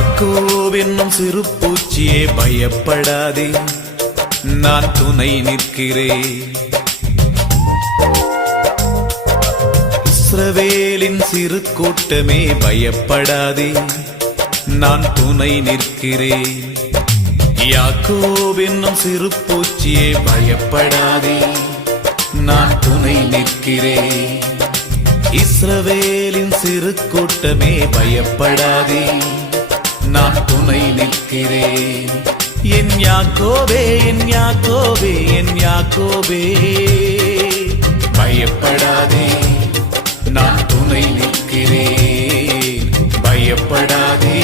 யாக்கோப் என்னும் சிறு பூச்சியே பயப்படாதே, நான் துணை நிற்கிறேன். இஸ்ரவேலின் சிறு கூட்டமே பயப்படாதே, நான் துணை நிற்கிறேன். யாக்கோப் என்னும் சிறு பூச்சியே பயப்படாதே, நான் துணை நிற்கிறேன். இஸ்ரவேலின் சிறு கூட்டமே பயப்படாதே, நான் துணை நிற்கிறேன். என் யாக்கோபே, என் யாக்கோபே, என் யாக்கோபே, பயப்படாதே, நான் துணை நிற்கிறேன். பயப்படாதே.